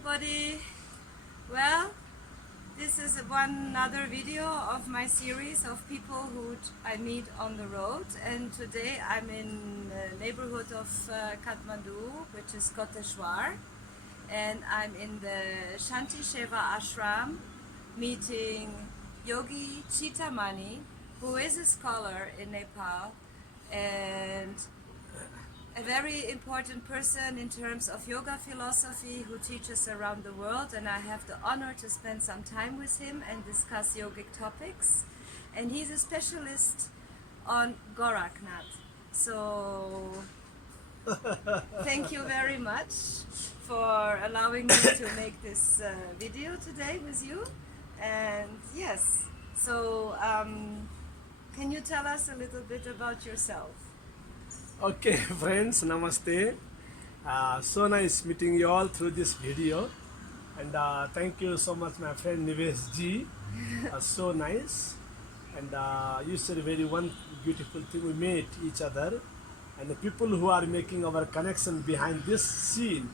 everybody. Well, this is another video of my series of people who I meet on the road, and today I'm in the neighborhood of Kathmandu, which is Koteshwar, and I'm in the Shanti Sewa Ashram meeting Yogi Chintamani, who is a scholar in Nepal and a very important person in terms of yoga philosophy who teaches around the world, and I have the honor to spend some time with him and discuss yogic topics. And he's a specialist on Gorakhnath. So thank you very much for allowing me to make this video today with you. And yes, so can you tell us a little bit about yourself? Okay, friends, namaste. So nice meeting you all through this video, and thank you so much, my friend Nivesh ji. So nice, and you said one beautiful thing. We met each other, and the people who are making our connection behind this scene,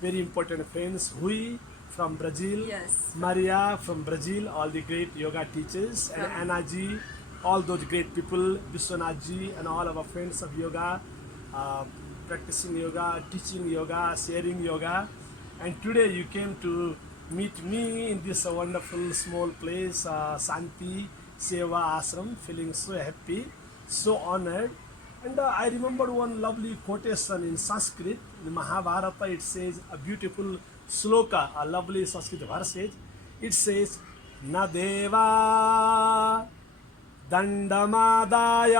very important friends. Hui from Brazil, Yes. Maria from Brazil, all the great yoga teachers, and Anna ji, all those great people, Vishwanath ji, and all our friends of yoga, practicing yoga, teaching yoga, sharing yoga. And today you came to meet me in this wonderful small place, Shanti, Sewa, Ashram, feeling so happy, so honored. And I remember one lovely quotation in Sanskrit, in Mahabharata. It says a beautiful sloka, a lovely Sanskrit verse. It says, Na deva Dandamadaya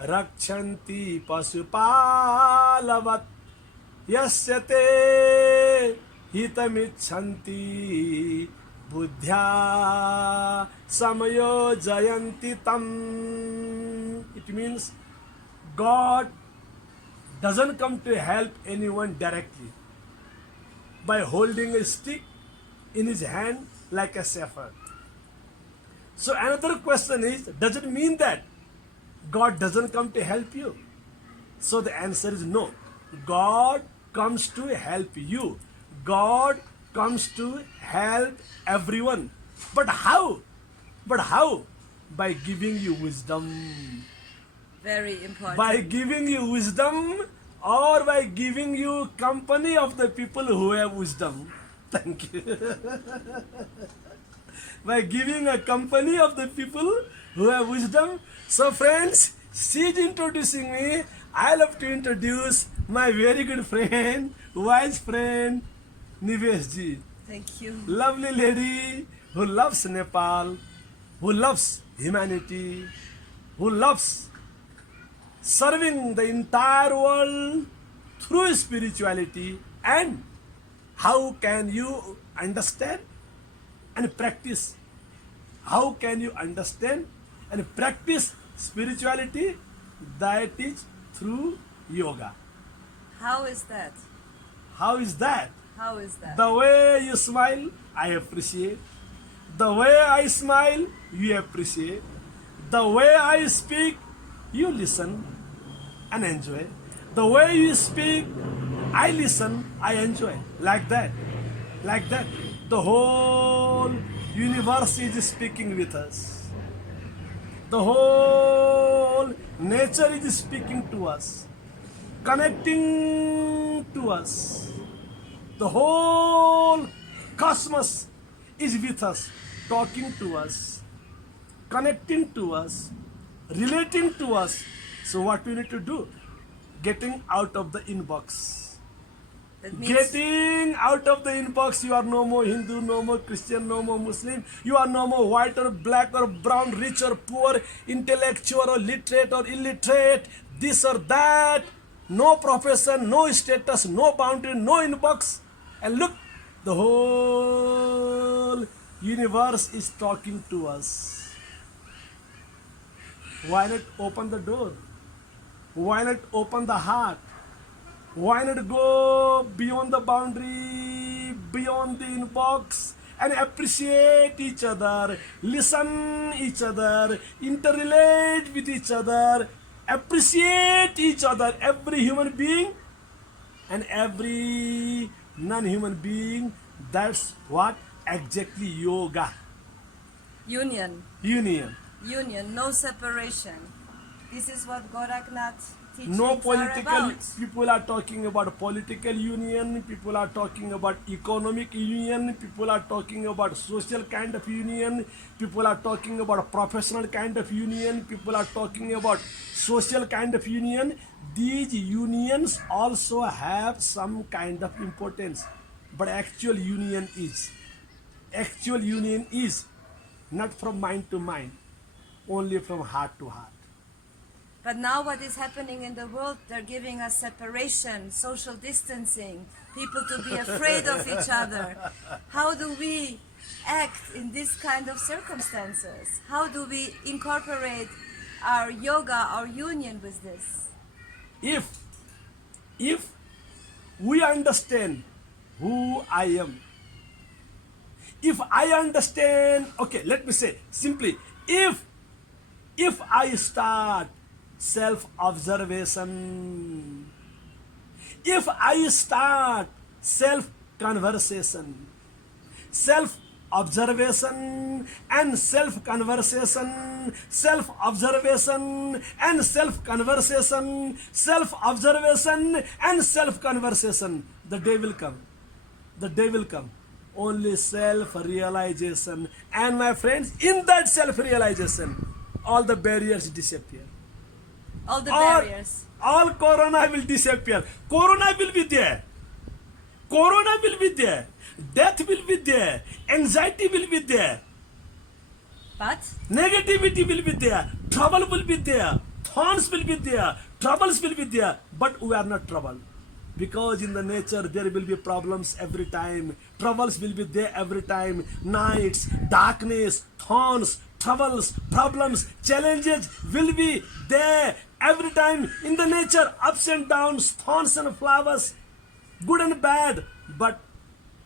Rakshanti Pasupalavat Yasyate Hitamichanti Buddhya Samayo Jayanti Tam. It means God doesn't come to help anyone directly by holding a stick in his hand like a shepherd. So another question is, does it mean that God doesn't come to help you? So the answer is no. God comes to help you. God comes to help everyone. But how? But how? By giving you wisdom. Very important. By giving you wisdom, or by giving you company of the people who have wisdom. Thank you. By giving a company of the people who have wisdom. So friends, she's introducing me. I love to introduce my very good friend, wise friend, Nivesh ji. Thank you. Lovely lady who loves Nepal, who loves humanity, who loves serving the entire world through spirituality. And how can you understand and practice? How can you understand and practice spirituality? That is through yoga. How is that? How is that? How is that? The way you smile, I appreciate. The way I smile, you appreciate. The way I speak, you listen and enjoy. The way you speak, I listen, I enjoy. Like that. Like that. The whole universe is speaking with us. The whole nature is speaking to us, connecting to us. The whole cosmos is with us, talking to us, connecting to us, relating to us. So what we need to do? Getting out of the inbox. Getting out of the inbox. You are no more Hindu, no more Christian, no more Muslim. You are no more white or black or brown, rich or poor, intellectual or literate or illiterate, this or that. No profession, no status, no boundary, no inbox. And look, the whole universe is talking to us. Why not open the door? Why not open the heart? Why not go beyond the boundary, beyond the inbox, and appreciate each other, listen each other, interrelate with each other, appreciate each other, every human being and every non-human being. That's what exactly yoga. Union. Union. No separation. This is what Gorakhnath teachings No are political. about. People are talking about political union. People are talking about economic union. People are talking about social kind of union. People are talking about professional kind of union. People are talking about social kind of union. These unions also have some kind of importance, but actual union is not from mind to mind, only from heart to heart. But now what is happening in the world, they're giving us separation, social distancing, people to be afraid of each other. How do we act in this kind of circumstances? How do we incorporate our yoga, our union with this? If we understand who I am, if I understand, okay, let me say simply, if I start self-observation, if I start self-conversation, self-observation and self-conversation, self-observation and self-conversation, self-observation and self-conversation, the day will come. The day will come. Only self-realization. And my friends, in that self-realization, all the barriers disappear. All the barriers. All corona will disappear. Corona will be there. Corona will be there. Death will be there. Anxiety will be there. But Negativity will be there. Trouble will be there. Thorns will be there. Troubles will be there. But we are not troubled. Because in the nature there will be problems every time. Troubles will be there every time. Nights, darkness, thorns, troubles, problems, challenges will be there every time in the nature. Ups and downs, thorns and flowers, good and bad. But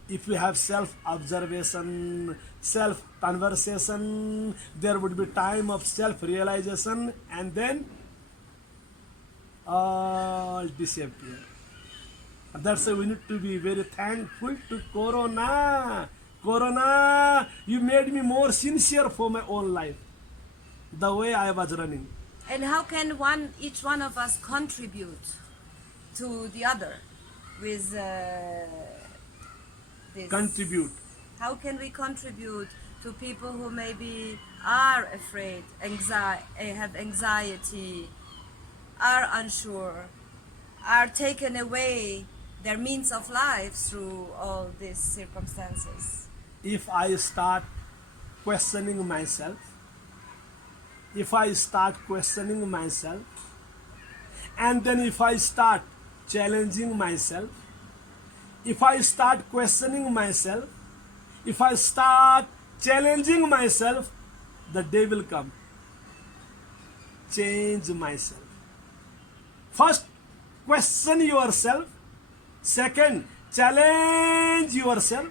if we have self-observation, self-conversation, there would be time of self-realization, and then all disappear. That's why we need to be very thankful to Corona. Corona, you made me more sincere for my own life, the way I was running. and how can each one of us contribute to the other with this? Contribute. How can we contribute to people who maybe are afraid, have anxiety, are unsure, are taken away their means of life through all these circumstances? If I start questioning myself, if I start questioning myself, and then if I start challenging myself, if I start questioning myself, if I start challenging myself, the day will come. Change myself. First, question yourself. Second, challenge yourself.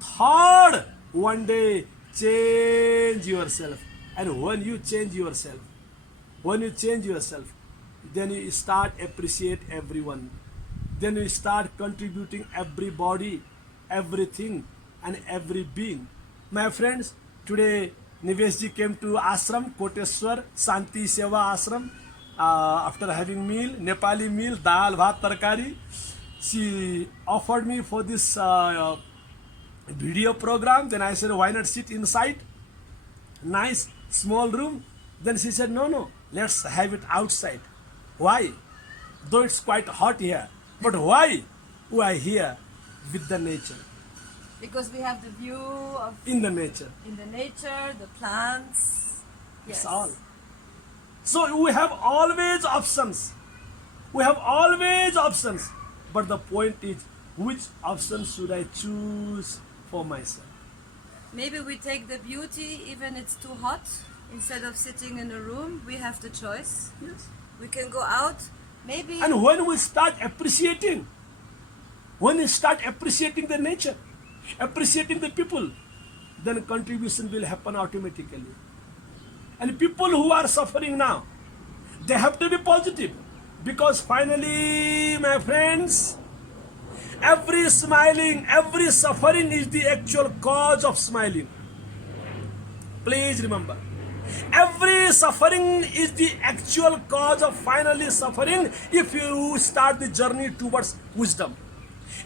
Third, one day, change yourself. And when you change yourself, then you start appreciate everyone. Then you start contributing everybody, everything, and every being. My friends, today Niveshji came to Ashram, Koteshwar, Shanti, Sewa Ashram. After having meal, Nepali meal, dal, bhat, tarkari, she offered me for this video program. Then I said, why not sit inside? Nice small room. Then she said, no, let's have it outside. Why? Though it's quite hot here. But why? We are here with the nature. Because we have the view of In the nature. the plants. Yes. That's all. So we have always options. But the point is, which option should I choose for myself? Maybe we take the beauty even it's too hot. Instead of sitting in a room, we have the choice. Yes. We can go out. Maybe. And when we start appreciating the nature, appreciating the people, then contribution will happen automatically. And people who are suffering now, they have to be positive. Because finally, my friends, Every smiling, every suffering is the actual cause of smiling. Please remember. Every suffering is the actual cause of finally suffering if you start the journey towards wisdom.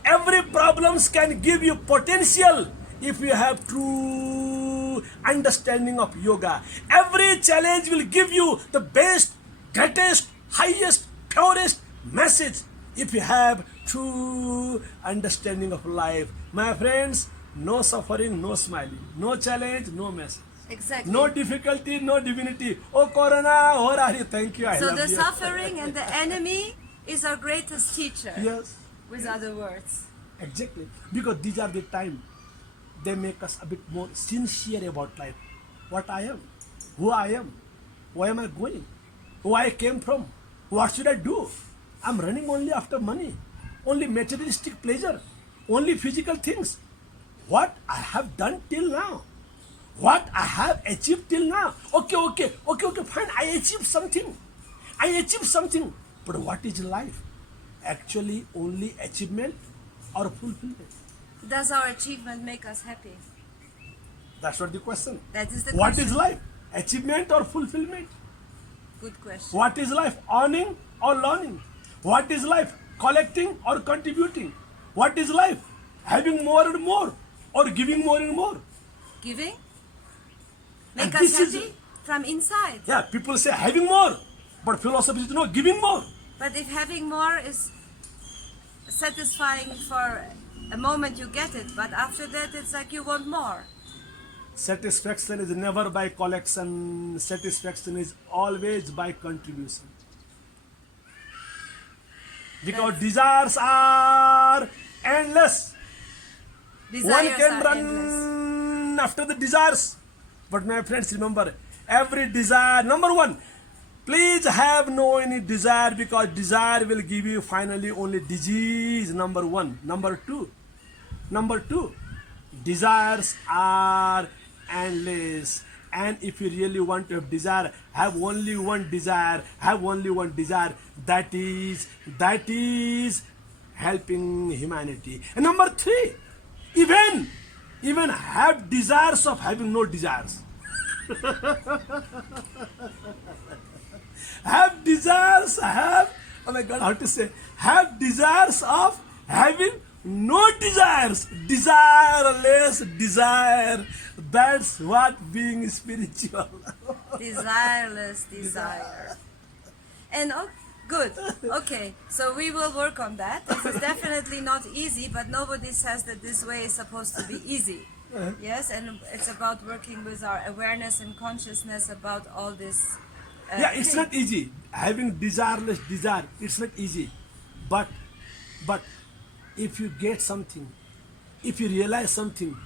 Every problems can give you potential if you have true understanding of yoga. Every challenge will give you the best, greatest, highest, purest message if you have true understanding of life. My friends, no suffering, no smiling. No challenge, no message. Exactly. No difficulty, no divinity. Oh Corona, where are you? Thank you. I So love the you. suffering and the enemy is our greatest teacher. Yes. With other words. Exactly. Because these are the time they make us a bit more sincere about life. What I am, who I am, where am I going, who I came from, what should I do? I'm running only after money, only materialistic pleasure, only physical things. What I have done till now, what I have achieved till now. Okay, fine. I achieved something. But what is life? Actually, only achievement or fulfillment? Does our achievement make us happy? That's what the question. That is the What question. is life? Achievement or fulfillment? Good question. What is life? Earning or learning? What is life? Collecting or contributing? What is life? Having more and more or giving more and more? Giving? And Make us this is- happy from inside. Yeah, people say having more, but philosophy is no, giving more. But if having more is satisfying for a moment, you get it. But after that, it's like you want more. Satisfaction is never by collection. Satisfaction is always by contribution. Because desires are endless. One Desires can are run endless. after the desires. But my friends, remember, every desire, number one, please have no any desire, because desire will give you finally only disease. Number one. Number two, desires are endless. And if you really want to have desire, have only one desire. That is helping humanity. And number three, even have desires of having no desires. Have desires, oh my God, how to say, have desires of having no desires. Desireless desire. That's what being spiritual. Desireless desire. And good. Okay, so we will work on that. This is definitely not easy, but nobody says that this way is supposed to be easy. Yes, and it's about working with our awareness and consciousness about all this. Yeah, it's not easy. Having desireless desire, it's not easy. But if you get something, if you realize something,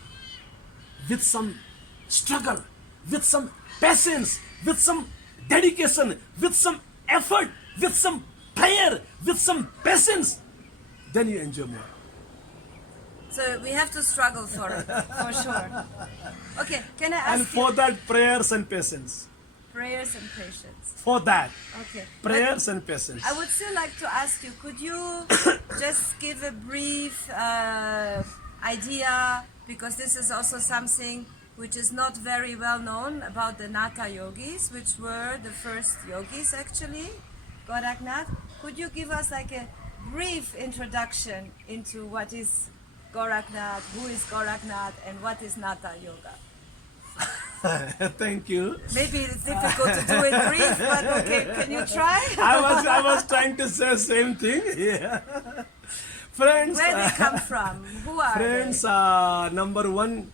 with some struggle, with some patience, with some dedication, with some effort, with some prayer, with some patience, then you enjoy more. So we have to struggle for it, for sure. Okay, can I ask And you for that, prayers and patience. prayers and patience? For that, Okay. prayers and patience. I would still like to ask you, could you just give a brief idea, because this is also something which is not very well known about the Natha yogis, which were the first yogis actually, Gorakhnath. Could you give us like a brief introduction into what is Gorakhnath, who is Gorakhnath, and what is Natha yoga? Thank you. Maybe it's difficult to do it brief, but okay, can you try? I was trying to say same thing. Yeah. Friends, Where they come from? Who are friends, number one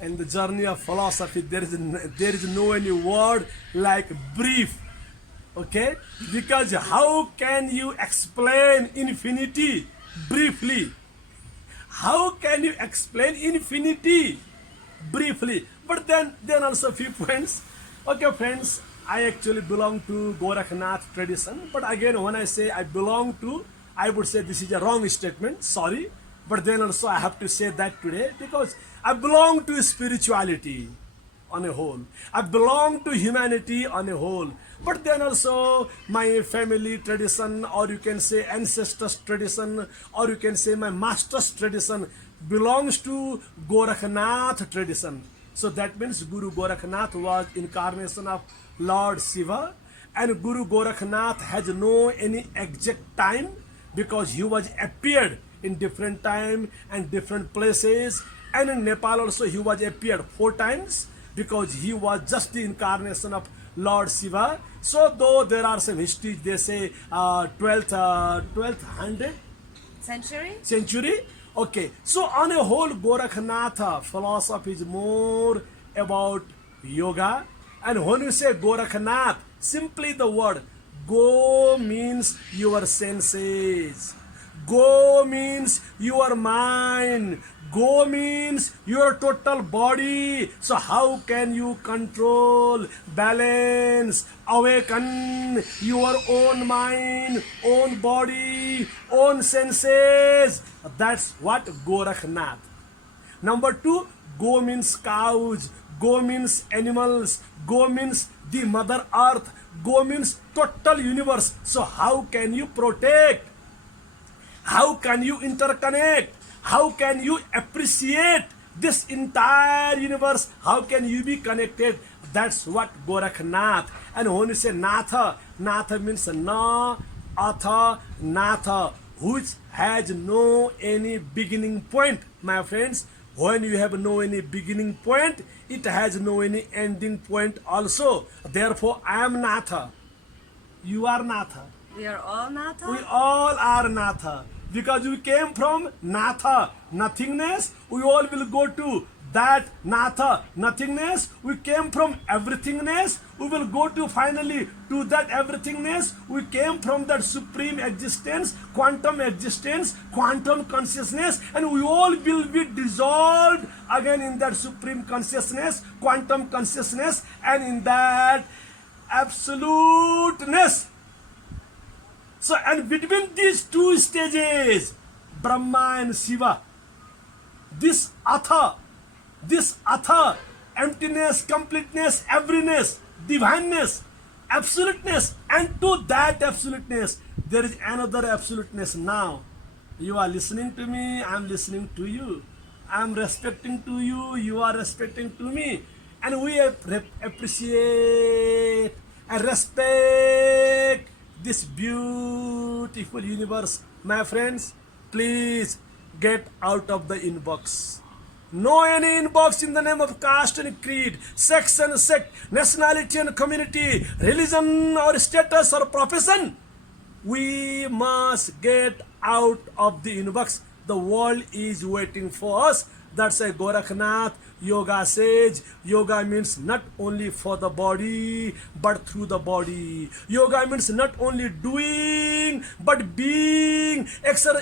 in the journey of philosophy, there is no any word like brief. Okay? Because how can you explain infinity briefly? How can you explain infinity briefly? But then also few points. Okay, friends, I actually belong to Gorakhnath tradition. But again, when I say I belong to, I would say this is a wrong statement. Sorry. But then also I have to say that today, because I belong to spirituality on a whole. I belong to humanity on a whole. But then also my family tradition, or you can say ancestors tradition, or you can say my master's tradition belongs to Gorakhnath tradition. So that means Guru Gorakhnath was incarnation of Lord Shiva, and Guru Gorakhnath has no any exact time, because he was appeared in different time and different places. And in Nepal also he was appeared 4 times, because he was just the incarnation of Lord Shiva. So though there are some histories, they say 12th century. Okay, so on a whole, Gorakhnath philosophy is more about yoga. And when you say Gorakhnath, simply the word go means your senses. Go means your mind. Go means your total body. So how can you control, balance, awaken your own mind, own body, own senses? That's what Gorakhnath. Number 2, go means cows, go means animals, go means the mother earth, go means total universe. So how can you protect? How can you interconnect? How can you appreciate this entire universe? How can you be connected? That's what Gorakhnath. And when you say Natha, Natha means Na, Atha, Natha, which has no any beginning point, my friends. When you have no any beginning point, it has no any ending point also. Therefore, I am Natha. You are Natha. We are all Natha? We all are Natha. Because we came from Natha, nothingness. We all will go to that Natha, nothingness. We came from everythingness. We will go to finally to that everythingness. We came from that supreme existence, quantum consciousness, and we all will be dissolved again in that supreme consciousness, quantum consciousness, and in that absoluteness. So, and between these two stages, Brahma and Shiva, this Atha, emptiness, completeness, everyness, divineness, absoluteness, and to that absoluteness, there is another absoluteness now. You are listening to me, I am listening to you. I am respecting to you, you are respecting to me. And we appreciate and respect this beautiful universe. My friends, please get out of the inbox. No any inbox in the name of caste and creed, sex and sect, nationality and community, religion or status or profession. We must get out of the inbox. The world is waiting for us. That's why Gorakhnath Yoga says, yoga means not only for the body, but through the body. Yoga means not only doing, but being.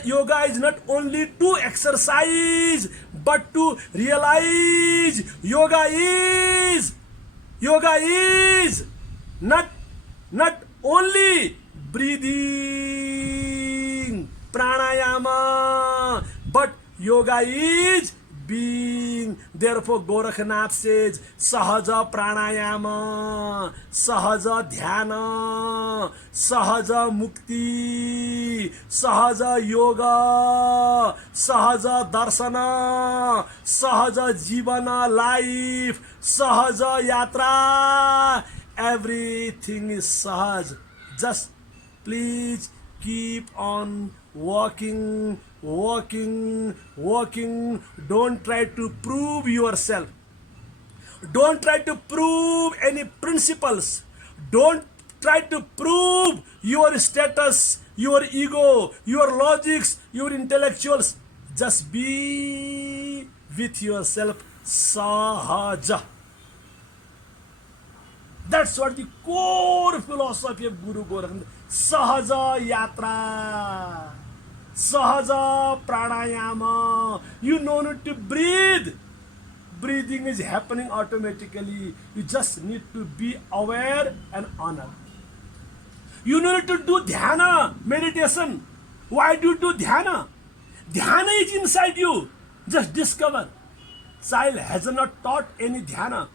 Yoga is not only to exercise, but to realize. Yoga is not only breathing, pranayama, but yoga is being. Therefore, Gorakhnath says, Sahaja Pranayama, Sahaja Dhyana, Sahaja Mukti, Sahaja Yoga, Sahaja Darsana, Sahaja Jivana life, Sahaja Yatra. Everything is Sahaj. Just please keep on walking. Don't try to prove yourself. Don't try to prove any principles. Don't try to prove your status, your ego, your logics, your intellectuals. Just be with yourself, Sahaja. That's what the core philosophy of Guru Gorakhnath. Sahaja Yatra. Sahaja Pranayama. You no need to breathe. Breathing is happening automatically. You just need to be aware and honor. You no need to do dhyana, meditation. Why do you do dhyana? Dhyana is inside you. Just discover. Child has not taught any dhyana.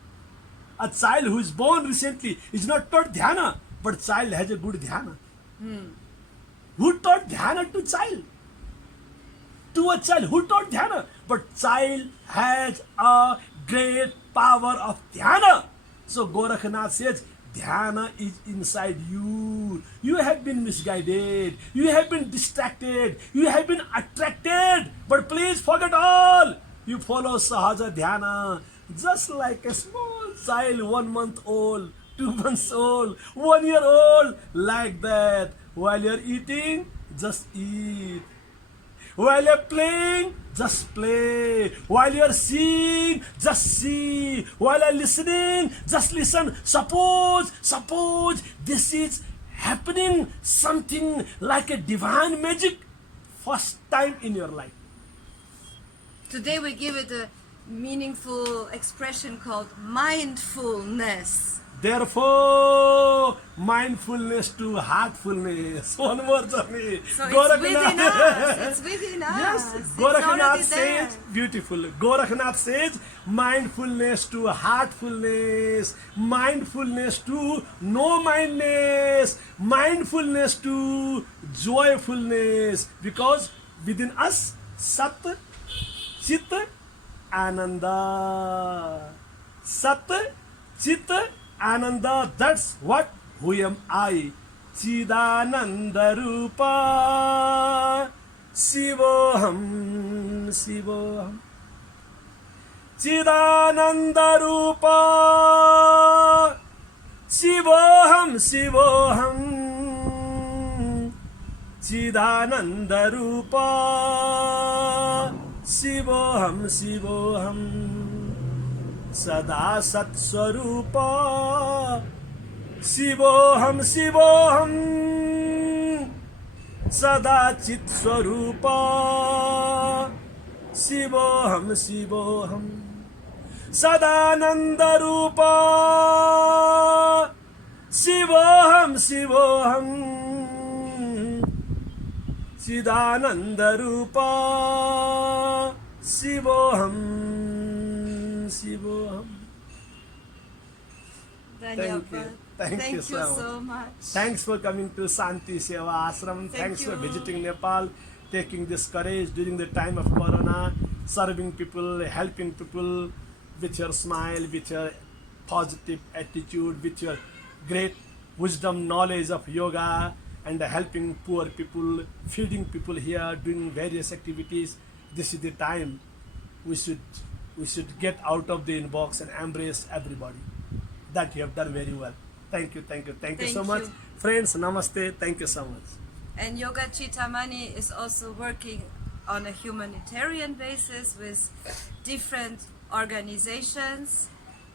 A child who is born recently is not taught dhyana. but child has a good dhyana. Who taught dhyana to child? To a child, who taught dhyana? But child has a great power of dhyana. So Gorakhnath says, dhyana is inside you. You have been misguided. You have been distracted. You have been attracted. But please forget all. You follow Sahaja dhyana. Just like a small child, 1 month old, 2 months old, 1 year old. Like that. While you're eating, just eat. While you're playing, just play. While you're seeing, just see. While you're listening, just listen. Suppose this is happening, something like a divine magic, first time in your life. Today we give it a meaningful expression called mindfulness. Therefore, mindfulness to heartfulness. One more journey. So it's within us. It's within us. Yes, It's Gorakhnath already there. says, beautiful. Gorakhnath says, mindfulness to heartfulness, mindfulness to no-mindness, mindfulness to joyfulness. Because within us, Sat, Chit, Ananda. Sat, Chit, Ananda, that's what, who am I? Chidananda Rupa Shivoham, Shivoham. Chidananda Rupa Shivoham, Shivoham. Chidananda Rupa Shivoham, Shivoham. Sada Sat Swarupa Shivoham, Shivoham. Sada Chit Swarupa Shivoham, Shivoham. Sadananda Rupa Shivoham, Shivoham. Chidananda Rupa Shivoham, Shivoham. Thank you so so much. Thanks for coming to Shanti Sewa Ashram. Thanks for visiting Nepal, taking this courage during the time of Corona, serving people, helping people with your smile, with your positive attitude, with your great wisdom, knowledge of yoga, and helping poor people, feeding people here, doing various activities. This is the time we should get out of the inbox and embrace everybody. That you have done very well. Thank you so much. Friends, namaste. Thank you so much. And Dr.Chintamani is also working on a humanitarian basis with different organizations,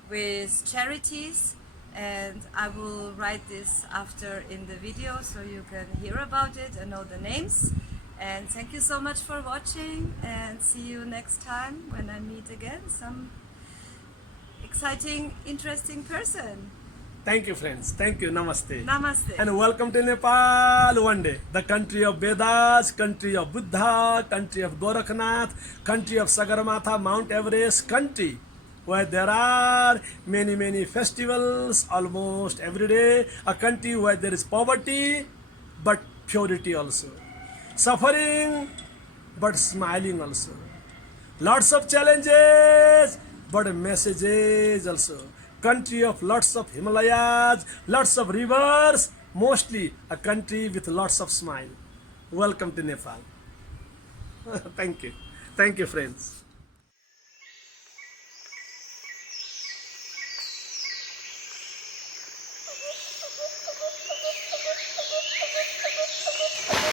with charities, and I will write this after in the video so you can hear about it and know the names. And thank you so much for watching, and see you next time when I meet again some exciting, interesting person. Thank you, friends. Thank you. Namaste. Namaste. And welcome to Nepal one day. The country of Vedas, country of Buddha, country of Gorakhnath, country of Sagarmatha, Mount Everest, country where there are many festivals almost every day. A country where there is poverty but purity also. Suffering but smiling also. Lots of challenges but messages also. Country of lots of Himalayas, lots of rivers, mostly a country with lots of smile. Welcome to Nepal. Thank you. Thank you, friends.